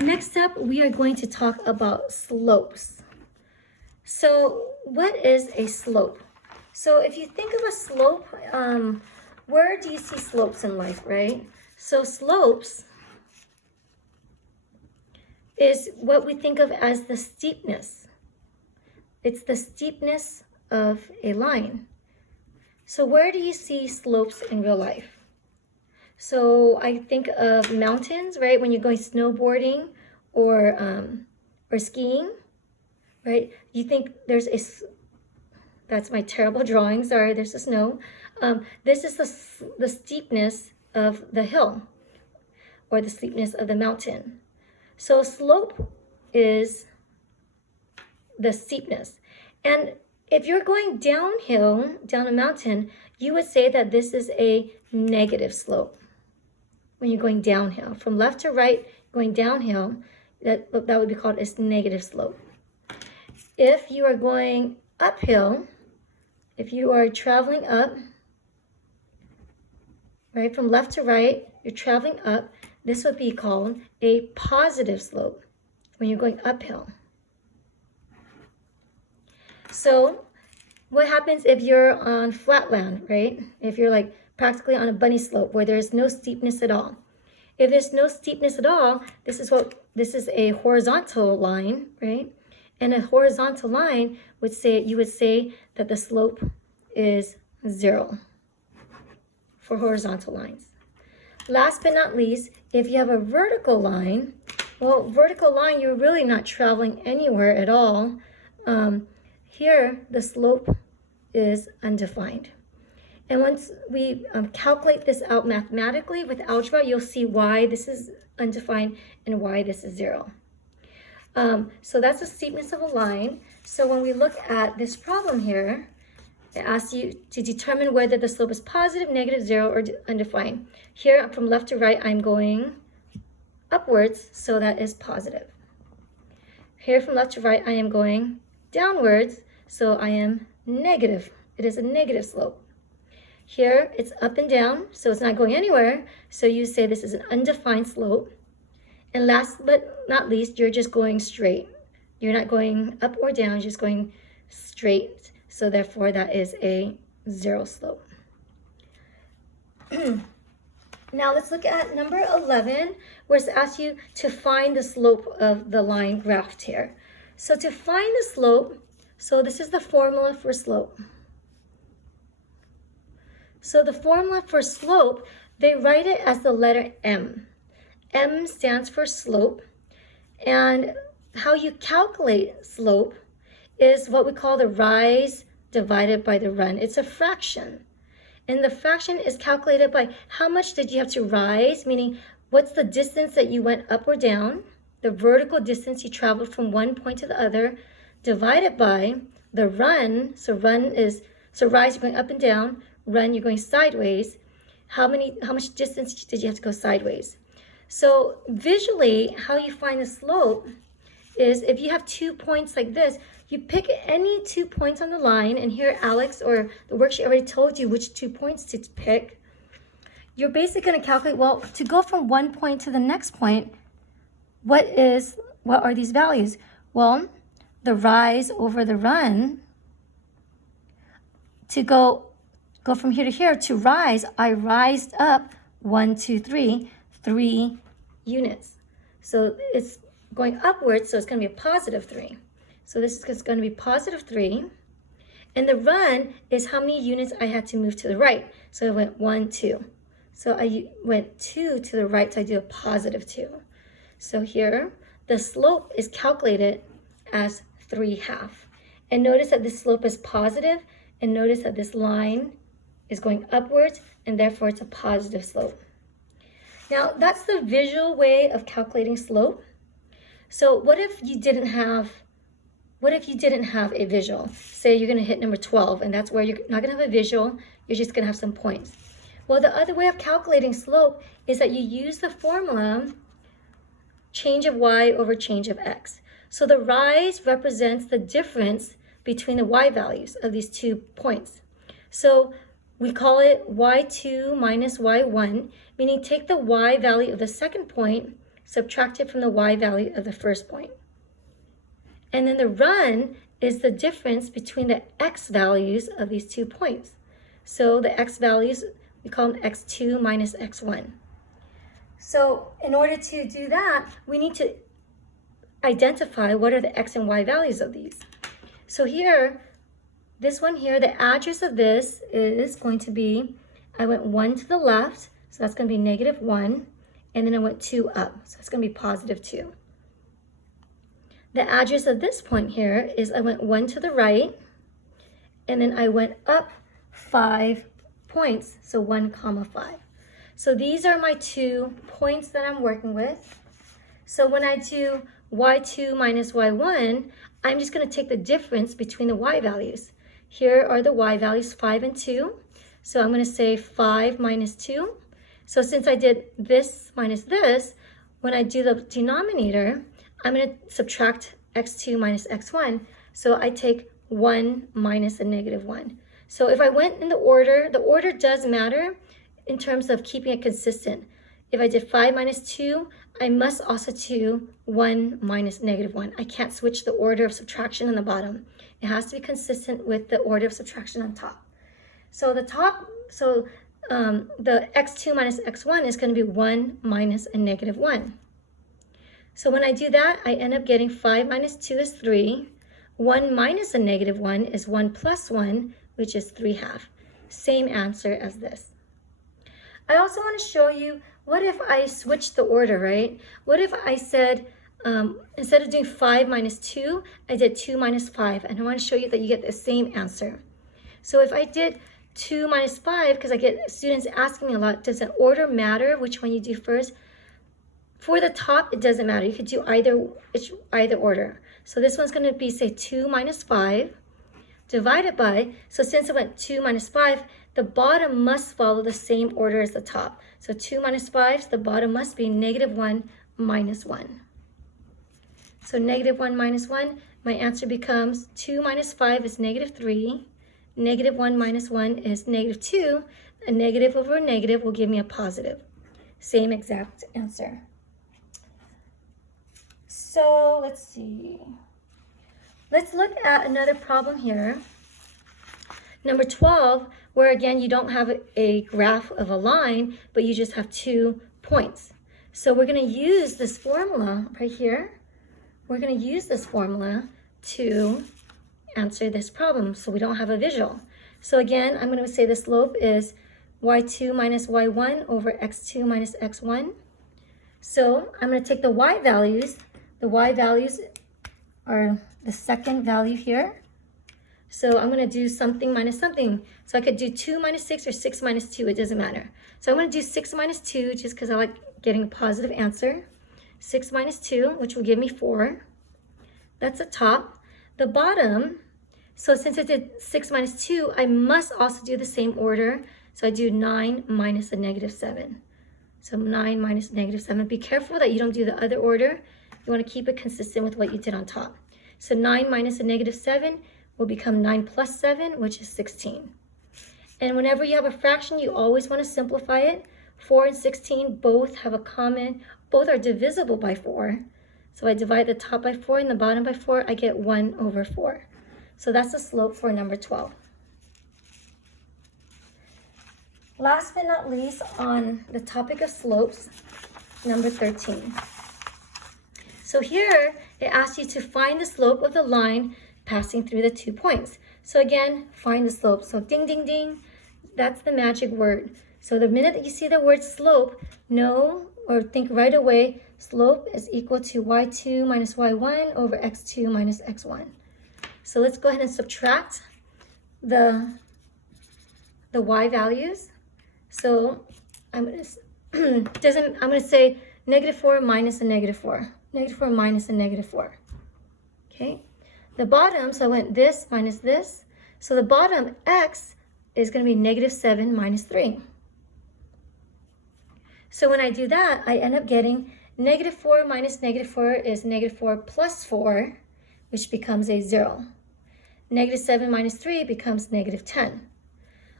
Next up, we are going to talk about slopes. So what is a slope? So if you think of a slope, where do you see slopes in life, right? So slopes is what we think of as the steepness. It's the steepness of a line. So where do you see slopes in real life? So I think of mountains, right? When you're going snowboarding or skiing, right? You think there's a, that's my terrible drawing, sorry, there's the snow. This is the steepness of the hill or the steepness of the mountain. So slope is the steepness. And if you're going downhill, down a mountain, you would say that this is a negative slope. When you're going downhill, from left to right, going downhill, that would be called a negative slope. If you are going uphill, if you are traveling up, right, from left to right, you're traveling up, this would be called a positive slope when you're going uphill. So what happens if you're on flat land, right? If you're like practically on a bunny slope where there's no steepness at all. If there's no steepness at all, this is a horizontal line, right? And a horizontal line you would say that the slope is 0 for horizontal lines. Last but not least, if you have a vertical line, well, vertical line, you're really not traveling anywhere at all. Here, the slope is undefined. And once we calculate this out mathematically with algebra, you'll see why this is undefined and why this is 0. So that's the steepness of a line. So when we look at this problem here, it asks you to determine whether the slope is positive, negative, 0, or undefined. Here, from left to right, I'm going upwards, so that is positive. Here, from left to right, I am going downwards, so I am negative. It is a negative slope. Here, it's up and down, so it's not going anywhere, so you say this is an undefined slope. And last but not least, you're just going straight. You're not going up or down, you're just going straight. So therefore, that is a 0 slope. Now let's look at number 11, where it asks you to find the slope of the line graphed here. So to find the slope, so this is the formula for slope. So the formula for slope, they write it as the letter M. M stands for slope. And how you calculate slope is what we call the rise divided by the run. It's a fraction. And the fraction is calculated by how much did you have to rise, meaning what's the distance that you went up or down, the vertical distance you traveled from one point to the other, divided by the run. So rise, you're going up and down. Run, you're going sideways. How much distance did you have to go sideways? So visually, how you find the slope is if you have 2 points like this, you pick any 2 points on the line, and here Alex or the worksheet already told you which 2 points to pick. You're basically going to calculate, well, to go from one point to the next point, what are these values? Well, the rise over the run, to go from here to here, to rise, I rised up 1, 2, 3 units. So it's going upwards, so it's going to be a positive 3. So this is going to be positive 3. And the run is how many units I had to move to the right. So I went 1, 2. So I went 2 to the right, so I do a positive 2. So here, the slope is calculated as 3/2. And notice that this slope is positive, and notice that this line is going upwards, and therefore it's a positive slope. Now, that's the visual way of calculating slope. So what if you didn't have a visual? Say you're going to hit number 12, and that's where you're not going to have a visual, you're just going to have some points. Well, the other way of calculating slope is that you use the formula change of y over change of x. So the rise represents the difference between the y values of these 2 points. So we call it y2 minus y1, meaning take the y value of the second point subtracted from the y value of the first point. And then the run is the difference between the x values of these 2 points. So the x values, we call them x2 minus x1. So in order to do that, we need to identify what are the x and y values of these. So here, this one here, the address of this is going to be, I went 1 to the left, so that's going to be -1, and then I went 2 up, so it's going to be +2. The address of this point here is I went 1 to the right, and then I went up 5 points, so 1, 5. So these are my 2 points that I'm working with. So when I do y2 minus y1, I'm just going to take the difference between the y values. Here are the y values, 5 and 2. So I'm going to say 5 minus 2. So since I did this minus this, when I do the denominator, I'm going to subtract x2 minus x1. So I take 1 minus a -1. So if I went in the order does matter in terms of keeping it consistent. If I did 5 minus 2, I must also do 1 minus -1. I can't switch the order of subtraction on the bottom. It has to be consistent with the order of subtraction on top. So the x2 minus x1 is going to be 1 minus a -1. So when I do that, I end up getting 5 minus 2 is 3. 1 minus a -1 is 1 plus 1, which is 3/2. Same answer as this. I also want to show you, what if I switched the order, right? What if I said, instead of doing 5 minus 2, I did 2 minus 5, and I want to show you that you get the same answer. So if I did 2 minus 5, because I get students asking me a lot, does the order matter, which one you do first? For the top, it doesn't matter. You could do either order. So this one's going to be, say, 2 minus 5 divided by, so since it went 2 minus 5, the bottom must follow the same order as the top. So 2 minus 5, so the bottom must be -1 minus 1. So -1 minus 1, my answer becomes 2 minus 5 is -3. -1 minus 1 is -2. A negative over a negative will give me a positive. Same exact answer. So let's see. Let's look at another problem here. Number 12, where again, you don't have a graph of a line, but you just have 2 points. So we're going to use this formula right here. We're going to use this formula to answer this problem, so we don't have a visual. So again, I'm going to say the slope is y2 minus y1 over x2 minus x1. So I'm going to take the y values. The y values are the second value here. So I'm going to do something minus something. So I could do 2 minus 6 or 6 minus 2. It doesn't matter. So I'm going to do 6 minus 2 just because I like getting a positive answer. 6 minus 2, which will give me 4. That's the top. The bottom, so since I did 6 minus 2, I must also do the same order. So I do 9 minus a -7. So 9 minus -7. Be careful that you don't do the other order. You want to keep it consistent with what you did on top. So 9 minus a -7 will become 9 plus 7, which is 16. And whenever you have a fraction, you always want to simplify it. 4 and 16 both have a common, both are divisible by 4. So I divide the top by 4 and the bottom by 4, I get 1 over 4. So that's the slope for number 12. Last but not least, on the topic of slopes, number 13. So here, it asks you to find the slope of the line passing through the 2 points. So again, find the slope. So ding, ding, ding, that's the magic word. So the minute that you see the word slope, know or think right away, slope is equal to y2 minus y1 over x2 minus x1. So let's go ahead and subtract the y values. So I'm going to say -4 minus a -4. -4 minus a -4. Okay. The bottom, so I went this minus this. So the bottom x is going to be -7 minus 3. So when I do that, I end up getting -4 minus -4 is -4 plus 4, which becomes a 0. -7 minus 3 becomes -10.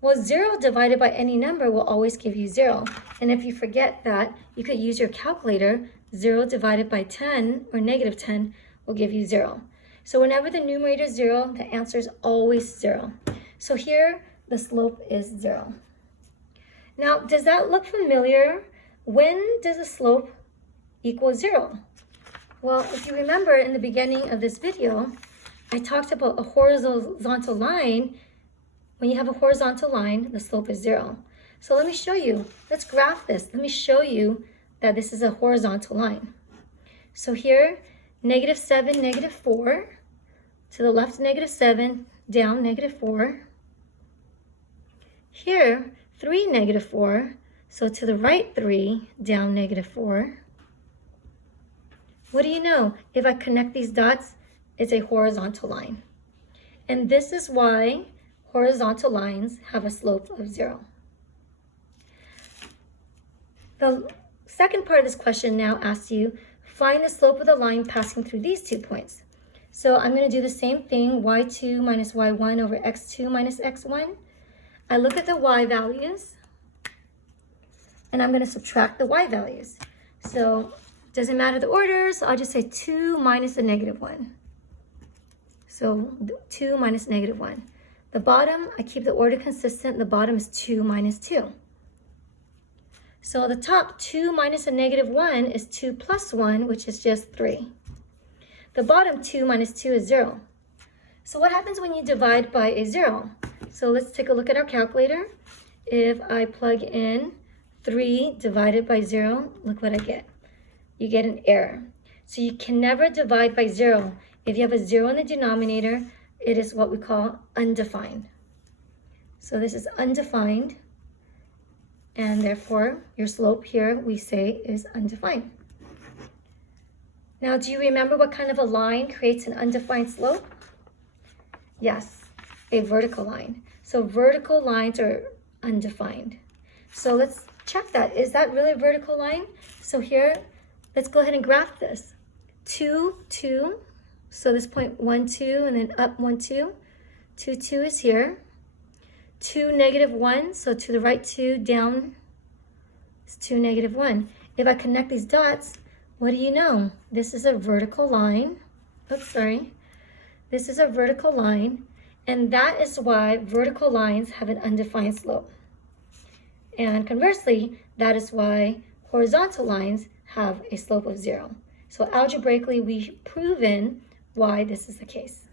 Well, 0 divided by any number will always give you 0. And if you forget that, you could use your calculator 0 divided by 10, or negative 10, will give you 0. So whenever the numerator is 0, the answer is always 0. So here, the slope is 0. Now, does that look familiar? When does a slope equal 0? Well, if you remember in the beginning of this video, I talked about a horizontal line. When you have a horizontal line, the slope is 0. So let me show you. Let's graph this. Let me show you that this is a horizontal line. So here, -7, -4. To the left, -7, down, -4. Here, 3, -4. So to the right, 3, down, -4. What do you know? If I connect these dots, it's a horizontal line. And this is why horizontal lines have a slope of 0. The second part of this question now asks you, find the slope of the line passing through these 2 points. So I'm going to do the same thing, y2 minus y1 over x2 minus x1. I look at the y values, and I'm going to subtract the y values. So it doesn't matter the order, so I'll just say 2 minus the -1. So 2 minus -1. The bottom, I keep the order consistent. The bottom is 2 minus 2. So the top, 2 minus a -1 is 2 plus 1, which is just 3. The bottom, 2 minus 2 is 0. So what happens when you divide by a 0? So let's take a look at our calculator. If I plug in 3 divided by 0, look what I get. You get an error. So you can never divide by 0. If you have a 0 in the denominator, it is what we call undefined. So this is undefined, and therefore your slope here we say is undefined. Now, do you remember what kind of a line creates an undefined slope? Yes, a vertical line. So vertical lines are undefined. So let's check that. Is that really a vertical line? So here, let's go ahead and graph this. 2, 2. So this point 1, 2, and then up 1, 2. 2, 2 is here. 2, -1. So to the right 2, down is 2, -1. If I connect these dots, what do you know? This is a vertical line. Oops, sorry. This is a vertical line, and that is why vertical lines have an undefined slope. And conversely, that is why horizontal lines have a slope of 0. So algebraically, we've proven why this is the case.